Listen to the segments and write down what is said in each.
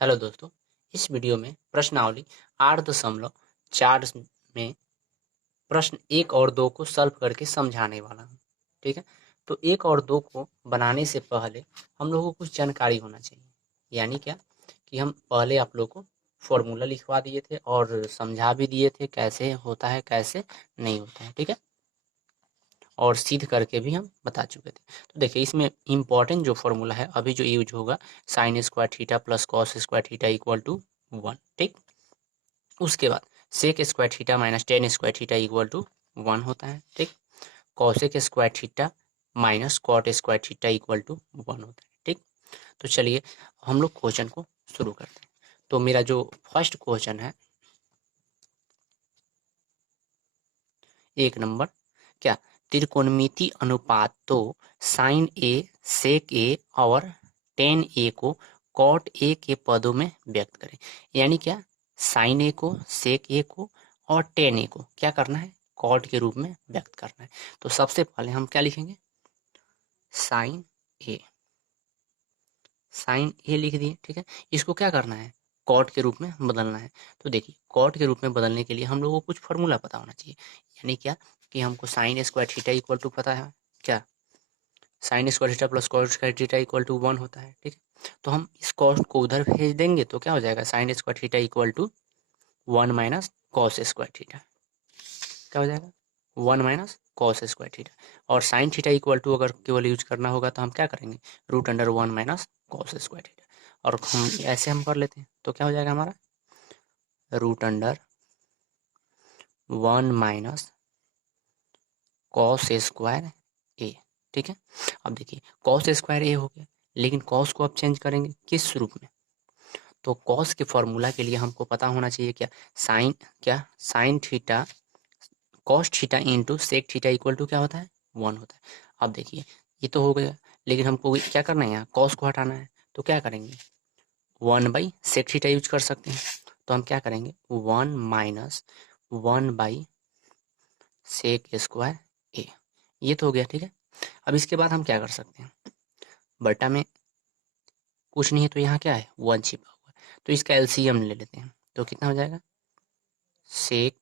Hello दोस्तों, इस video में प्रश्नावली 8.4 में प्रश्न 1 और 2 को सॉल्व करके समझाने वाला हूँ। ठीक है, तो 1 और 2 को बनाने से पहले हम लोगों को कुछ जानकारी होना चाहिए। यानी क्या कि हम पहले आप लोगों को फॉर्मूला लिखवा दिए थे और समझा भी दिए थे कैसे होता है कैसे नहीं होता है। ठीक है, और सिद्ध करके भी हम बता चुके थे। तो देखिए, इसमें इम्पॉर्टेंट जो फॉर्मूला है अभी जो यूज होगा, sine square theta plus cos square theta equal to 1। ठीक, उसके बाद sec square theta minus tan square theta equal to 1 होता है। ठीक, cosec square theta minus cot square theta equal to 1 होता है। ठीक, तो चलिए हम लोग क्वेश्चन को शुरू करते हैं। तो मेरा जो फर्स्ट क्वेश्चन है 1 नंबर, क्या त्रिकोणमिति अनुपात तो साइन ए सेक ए और टेन ए को कॉट ए के पदों में व्यक्त करें। यानी क्या, साइन ए को सेक ए को और टेन ए को क्या करना है, कॉट के रूप में व्यक्त करना है। तो सबसे पहले हम क्या लिखेंगे, साइन ए, साइन ए लिख दिए। ठीक है, इसको क्या करना है, कॉट के रूप में बदलना है। तो देखिए, कॉट के रूप में बदलने के लिए हम लोगों को कुछ फॉर्मूला पता होना चाहिए। यानी क्या कि हमको sine square theta equal to पता है, क्या sine square theta plus cos square theta equal to 1 होता है। ठीक है, तो हम इस कॉस को उधर भेज देंगे तो क्या हो जाएगा, sine square theta equal to 1 minus cos square theta. क्या हो जाएगा, 1 माइनस कॉस स्क्वायर थीटा। और साइन थीटा इक्वल टू अगर केवल यूज करना होगा तो हम क्या करेंगे, root under 1 minus cos square theta. और हम ऐसे हम कर लेते हैं तो क्या हो जाएगा हमारा, root under 1 minus cos square A. ठीक है, अब देखिए कॉस स्क्वायर ए हो गया, लेकिन कॉस को अब चेंज करेंगे किस रूप में, तो कॉस के फॉर्मूला के लिए हमको पता होना चाहिए क्या, साइन, क्या sine theta cos theta into sec theta equal to क्या होता है, 1 होता है। अब देखिए ये तो हो गया, लेकिन हमको क्या करना है, यहाँ कॉस को हटाना है। तो क्या करेंगे, 1 बाई सेक थीटा यूज कर सकते हैं। तो हम क्या करेंगे, 1 माइनस 1 बाई सेक स्क्वायर ए, ये तो हो गया। ठीक है, अब इसके बाद हम क्या कर सकते हैं, बटा में कुछ नहीं है तो यहाँ क्या है, 1 छिपा हुआ है, तो इसका एलसीएम ले लेते हैं। तो कितना हो जाएगा, सेक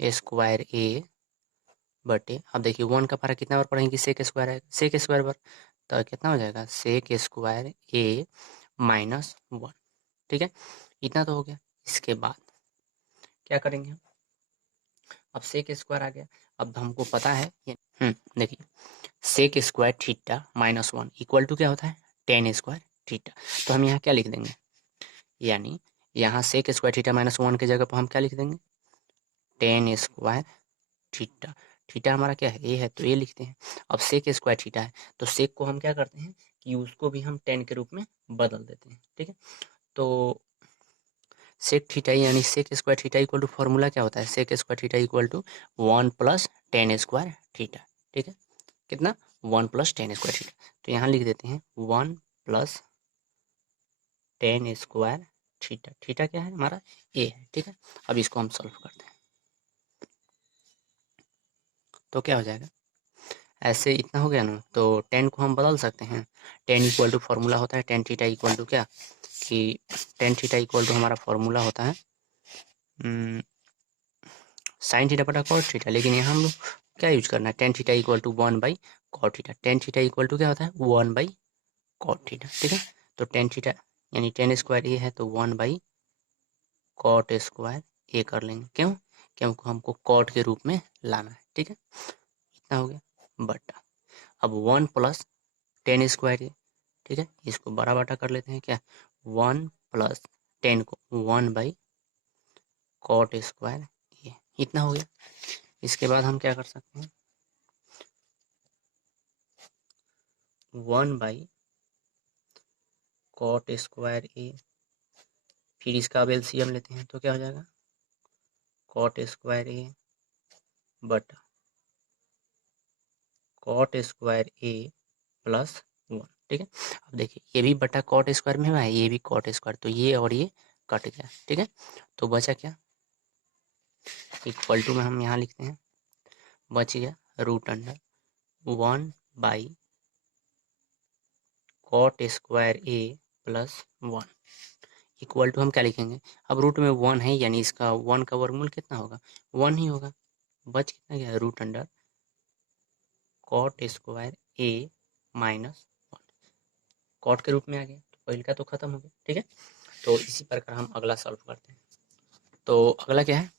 स्क्वायर ए बटे, अब देखिए 1 का पारा कितना बार पढ़ेंगे, सेक स्क्वायर है, सेक स्क्वायर बार, तो कितना हो जाएगा, सेक स्क्वायर ए माइनस 1। ठीक है, इतना तो हो गया। इसके बाद क्या करेंगे हम, अब सेक स्क्वायर आ गया, अब हमको पता है देखिए sec square theta minus 1 equal to क्या होता है, टेन स्क्वायर थीटा। तो हम यहाँ क्या लिख देंगे, यानी यहाँ सेक स्क्वायर थीटा माइनस 1 की जगह पर हम क्या लिख देंगे, टेन स्क्वायर थीटा। थीटा हमारा क्या है, ए है, तो ए लिखते हैं। अब सेक स्क्वायर थीटा है तो सेक को हम क्या करते हैं कि उसको भी हम टेन के रूप में बदल देते हैं। ठीक है, तो सेक थीटा यानी sec square theta equal to formula क्या होता है, sec square theta equal to 1 plus tan square theta. ठीक है, कितना, 1 प्लस टेन स्क्वायर थीटा। तो यहाँ लिख देते हैं 1 plus tan square theta. Theta क्या है हमारा, ए है। ठीक है, अब इसको हम सॉल्व करते हैं तो क्या हो जाएगा, ऐसे इतना हो गया ना, तो टेन को हम बदल सकते हैं। टेन इक्वल टू फार्मूला होता है टेन थीटा इक्वल टू क्या, कि टेन थीटा इक्वल टू हमारा फार्मूला होता है साइन थीटा बटा कॉट थीटा, लेकिन यहाँ हम लोग क्या यूज करना है, tan theta equal to 1 by cot theta. Tan theta equal to क्या होता है, 1 बाई कॉट थीटा। ठीक है, तो टेन थीटा यानी टेन स्क्वायर ए है तो 1 बाई कॉट स्क्वायर ए कर लेंगे। क्यों, क्योंकि हमको कॉट के रूप में लाना है। ठीक है, इतना हो गया बटा, अब 1 प्लस टेन स्क्वायर ए। ठीक है, इसको बड़ा बटा कर लेते हैं, क्या 1 प्लस टेन को 1 बाई कॉट स्क्वायर ए, इतना हो गया। इसके बाद हम क्या कर सकते हैं, 1 बाई कॉट स्क्वायर ए, फिर इसका अब एलसीएम लेते हैं तो क्या हो जाएगा, कॉट स्क्वायर ए बटा कॉट स्क्वायर ए प्लस 1। ठीक है, अब देखिए ये भी बटा कॉट स्क्वायर में है, ये भी कॉट स्क्वायर, तो ये और ये कट गया। ठीक है, तो बचा क्या, इक्वल टू में हम यहाँ लिखते हैं, बच गया root under 1 by cot square A plus 1। Equal to हम क्या लिखेंगे, अब रूट में 1 है यानी इसका 1 का वर्गमूल कितना होगा, 1 ही होगा, बच कितना गया root under cot square A minus 1, cot के रूप में आ गया, तो पहले का तो खत्म हो गया। ठीक है, तो इसी प्रकार हम अगला सॉल्व करते हैं। तो अगला क्या है,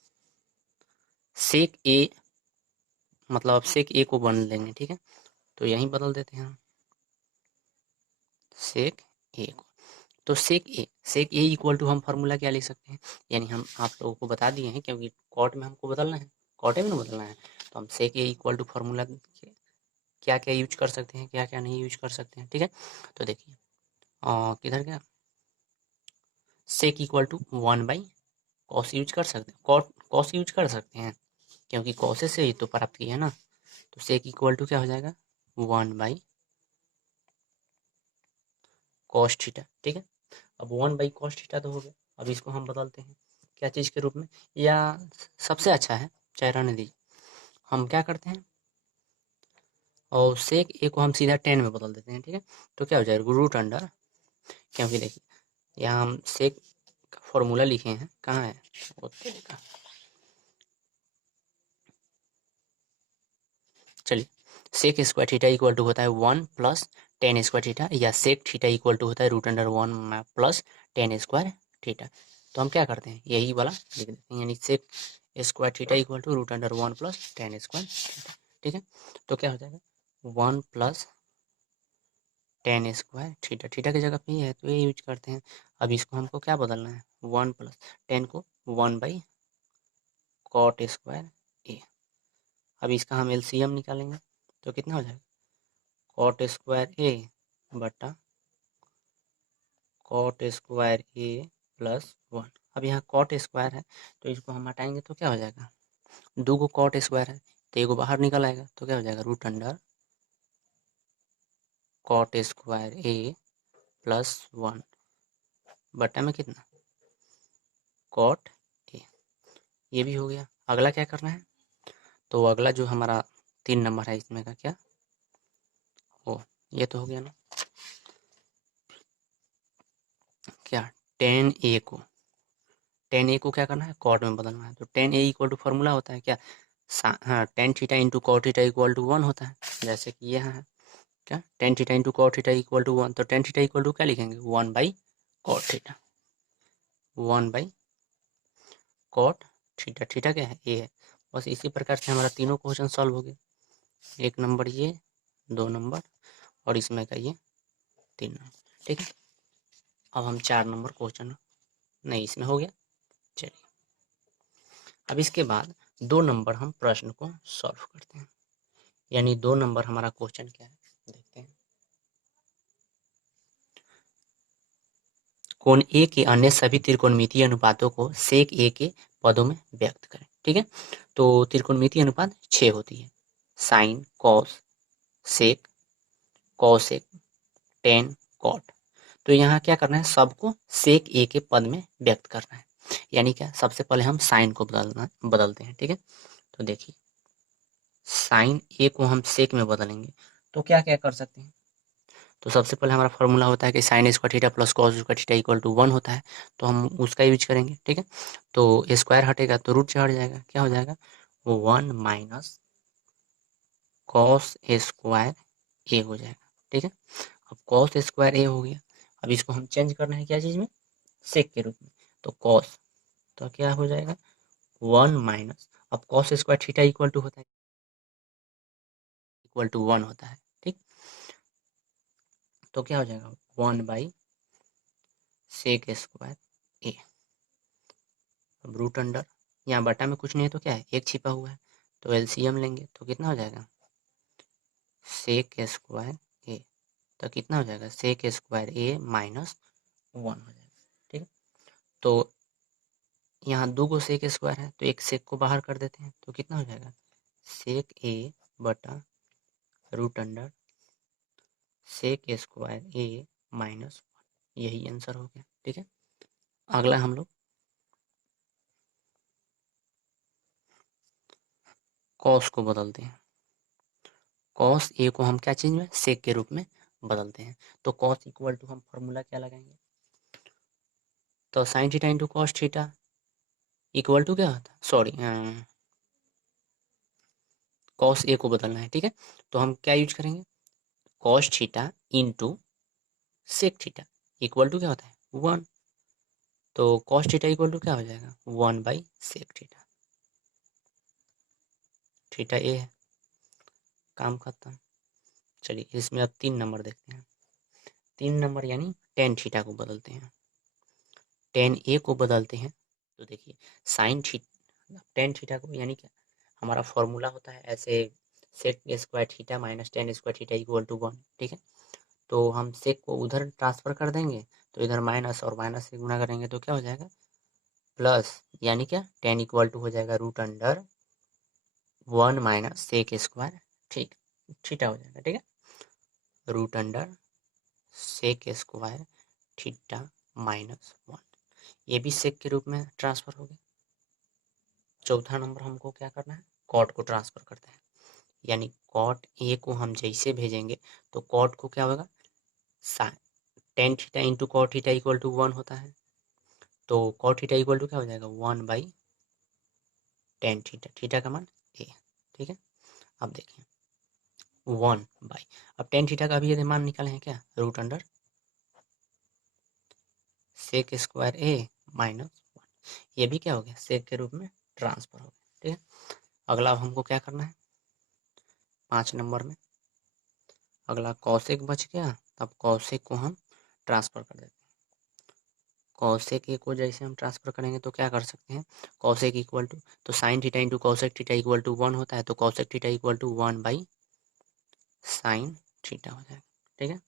सेक ए, मतलब अब सेक ए को बदल देंगे। ठीक है, तो यहीं बदल देते हैं हम सेक ए को। तो सेक ए इक्वल टू हम फार्मूला क्या लिख सकते हैं, यानी हम आप लोगों को बता दिए हैं, क्योंकि कॉट में हमको बदलना है, कॉटे में ना बदलना है, तो हम सेक ए इक्वल टू फार्मूला क्या क्या यूज कर सकते हैं, क्या क्या नहीं यूज कर सकते हैं। ठीक है, तो देखिए किधर गया, सेक इक्वल टू 1/, कॉस यूज कर सकते हैं, कॉस यूज कर सकते हैं, क्योंकि कॉसे से ही तो प्राप्त किया है ना, तो सेक इक्वल टू क्या हो जाएगा 1/, कॉस थीटा। ठीक है, अब 1/, कॉस थीटा तो हो गया, अब इसको हम बदलते हैं क्या चीज़ के रूप में, या सबसे अच्छा है चाहे रहने दीजिए, हम क्या करते हैं और सेक ए को हम सीधा 10 में बदल देते हैं। ठीक है, तो क्या हो जाएगा रूट अंडर, क्योंकि देखिए यहाँ हम सेक का फॉर्मूला लिखे हैं, कहाँ है वो तरीका, चलिए sec square theta equal to होता है 1 प्लस 10 स्क्वायर थीटा, या सेक थीटा इक्वल टू होता है root under 1 plus 10 square theta. तो हम क्या करते हैं यही वाला लिख देते हैं, यानी sec square theta equal to root under 1 plus 10 square theta. ठीक है, तो क्या हो जाएगा 1 प्लस 10 स्क्वायर थीटा, थीटा की जगह पे ही है तो ये यूज करते हैं। अब इसको हमको क्या बदलना है, 1 प्लस 10 को 1/, कॉट स्क्वायर ए। अब इसका हम एलसीएम निकालेंगे तो कितना हो जाएगा, कॉट स्क्वायर ए बटा कॉट स्क्वायर ए प्लस 1। अब यहाँ कॉट स्क्वायर है तो इसको हम हटाएंगे तो क्या हो जाएगा, 2 को कॉट स्क्वायर है तो एगो बाहर निकल आएगा, तो क्या हो जाएगा root under cot square A plus 1 बटा में कितना कॉट ए। ये भी हो गया, अगला क्या करना है, तो अगला जो हमारा 3 नंबर है इसमें का क्या, ओ ये तो हो गया ना, क्या 10 ए को क्या करना है कॉट में बदलना है, तो 10 ए इक्वल टू फार्मूला होता है क्या, हाँ 10 theta into cot theta equal to 1 होता है, जैसे कि यहाँ है क्या 10 theta into cot theta equal to 1, तो 10 थीटा इक्वल टू क्या लिखेंगे 1/कॉट थीटा, 1/कॉट थीटा, थीटा क्या है ए है। बस इसी प्रकार से हमारा तीनों क्वेश्चन सॉल्व हो गए, 1 नंबर ये, 2 नंबर और इसमें का ये 3 नंबर। ठीक है, अब हम 4 नंबर क्वेश्चन, नहीं इसमें हो गया, चलिए अब इसके बाद 2 नंबर हम प्रश्न को सॉल्व करते हैं, यानी 2 नंबर हमारा क्वेश्चन क्या है देखते हैं, कोण ए के अन्य सभी त्रिकोणमितीय अनुपातों को सेक ए के पदों में व्यक्त करें। ठीक है, तो त्रिकोणमितीय अनुपात 6 होती है, sine cos sec cosec tan cot. तो यहाँ क्या करना है, सबको सेक ए के पद में व्यक्त करना है, यानी क्या सबसे पहले हम साइन को बदलते हैं। ठीक है, तो देखिए साइन ए को हम सेक में बदलेंगे तो क्या क्या कर सकते हैं, तो सबसे पहले हमारा फॉर्मूला होता है कि sine square theta plus cos square theta equal to 1 होता है, तो हम उसका यूज करेंगे। ठीक है, तो स्क्वायर हटेगा तो रूट से हट जाएगा, क्या हो जाएगा 1 माइनस कॉस स्क्वायर ए हो जाएगा। ठीक है, अब कॉस स्क्वायर ए हो गया, अब इसको हम चेंज करना है क्या चीज़ में, सेक के रूप में, तो कॉस, तो क्या हो जाएगा 1 माइनस, अब cos square theta equal to होता है इक्वल टू 1 होता है। ठीक, तो क्या हो जाएगा 1/, सेक स्क्वायर ए, अब रूट अंडर, यहाँ बटा में कुछ नहीं है तो क्या है एक छिपा हुआ है, तो एलसीएम लेंगे तो कितना हो जाएगा सेक स्क्वायर ए, तो कितना हो जाएगा सेक स्क्वायर ए माइनस 1 हो जाएगा। ठीक है, तो यहाँ 2 को सेक स्क्वायर है तो एक सेक को बाहर कर देते हैं तो कितना हो जाएगा सेक ए बटा root under sec square A minus 1, यही आंसर हो गया। ठीक है, अगला हम लोग कॉस को बदलते हैं, कॉस ए को हम क्या चीज में सेक के रूप में बदलते हैं, तो कॉस इक्वल टू हम फॉर्मूला क्या लगाएंगे, तो sine theta into cos theta equal to क्या होता है, सॉरी कॉस ए को बदलना है, ठीक है। तो हम क्या यूज करेंगे, cos theta into sec theta equal to क्या होता है 1। तो कॉस थीटा इक्वल टू क्या हो जाएगा 1/सेक थीटा, थीटा ए है, काम खत्म। चलिए इसमें अब 3 नंबर देखते हैं। 3 नंबर यानी टेन थीटा को बदलते हैं, टेन ए को बदलते हैं। तो देखिए साइन थीटा टेन थीटा को यानी क्या, हमारा फॉर्मूला होता है ऐसे sec square theta minus tan square theta equal to 1, ठीक है। तो हम सेक को उधर ट्रांसफर कर देंगे, तो इधर माइनस और माइनस से गुना करेंगे तो क्या हो जाएगा प्लस, यानी क्या टेन इक्वल टू हो जाएगा root under 1 minus sec square, ठीक थीटा हो जाएगा, ठीक है, root under sec square theta minus 1, ये भी सेक के रूप में ट्रांसफर हो गया। चौथा नंबर हमको क्या करना है, कॉट को ट्रांसफर करते हैं, यानी कॉट ए को हम जैसे भेजेंगे तो कॉट को क्या होगा, tan theta into cot theta equal to 1 होता है। तो कॉट थीटा इक्वल टू क्या हो जाएगा 1/टेन थीटा, थीटा का मान ए, ठीक है। अब देखिए 1 बाई, अब टेन थीटा का भी यदि मान निकाले हैं क्या, root under sec square A minus 1, ये भी क्या हो गया सेक के रूप में ट्रांसफर हो गया, ठीक है। अगला अब हमको क्या करना है 5 नंबर में, अगला कॉसेक बच गया, तब कॉसेक को हम ट्रांसफर कर देते हैं। कॉसेक ए को जैसे हम ट्रांसफर करेंगे तो क्या कर सकते हैं, कॉसेक इक्वल टू, तो sine theta into cosec theta equal to 1 होता है, तो cosec theta equal to sine theta हो जाएगा, ठीक है।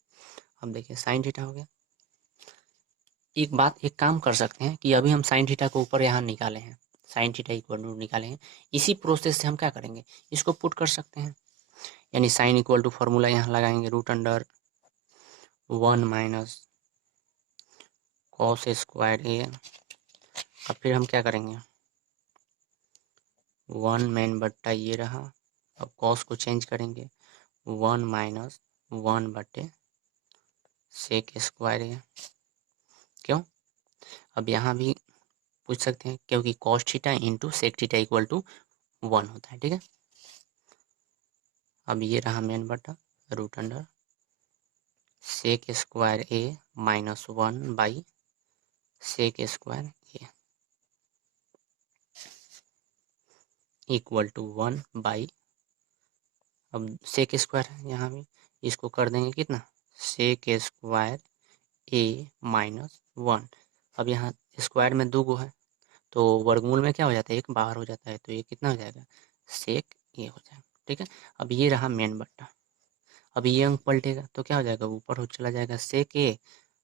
अब देखिए साइन थीटा हो गया। एक काम कर सकते हैं कि अभी हम साइन थीटा को ऊपर यहाँ निकाले हैं, साइन थीटा इक्वल टू निकाले हैं, इसी प्रोसेस से हम क्या करेंगे इसको पुट कर सकते हैं, यानी साइन इक्वल टू फॉर्मूला यहाँ लगाएंगे root under 1 minus cos square A. अब फिर हम क्या करेंगे 1 मेन बट्टा ये रहा, अब कॉस को चेंज करेंगे 1 माइनस 1/सेक स्क्वायर ए, क्यों, अब यहाँ भी पूछ सकते हैं क्योंकि cos theta into sec theta equal to 1 होता है, ठीक है। अब ये रहा मेन बट्टा root under sec square A minus sec square A equal to 1/, अब सेक स्क्वायर है यहाँ भी, इसको कर देंगे कितना सेक स्क्वायर ए माइनस 1। अब यहाँ स्क्वायर में 2 गो है तो वर्गमूल में क्या हो जाता है, एक बाहर हो जाता है, तो ये कितना हो जाएगा सेक ए हो जाएगा, ठीक है। अब ये रहा मेन बट्टा, अब ये अंक पलटेगा तो क्या हो जाएगा ऊपर हो चला जाएगा सेक ए,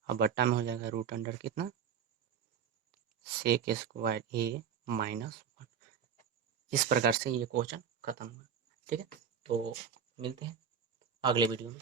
अब बट्टा में हो जाएगा रूट अंडर कितना सेक स्क्वायर ए माइनस 1। इस प्रकार से ये क्वेश्चन खत्म हुआ, ठीक है। तो मिलते हैं अगले वीडियो में।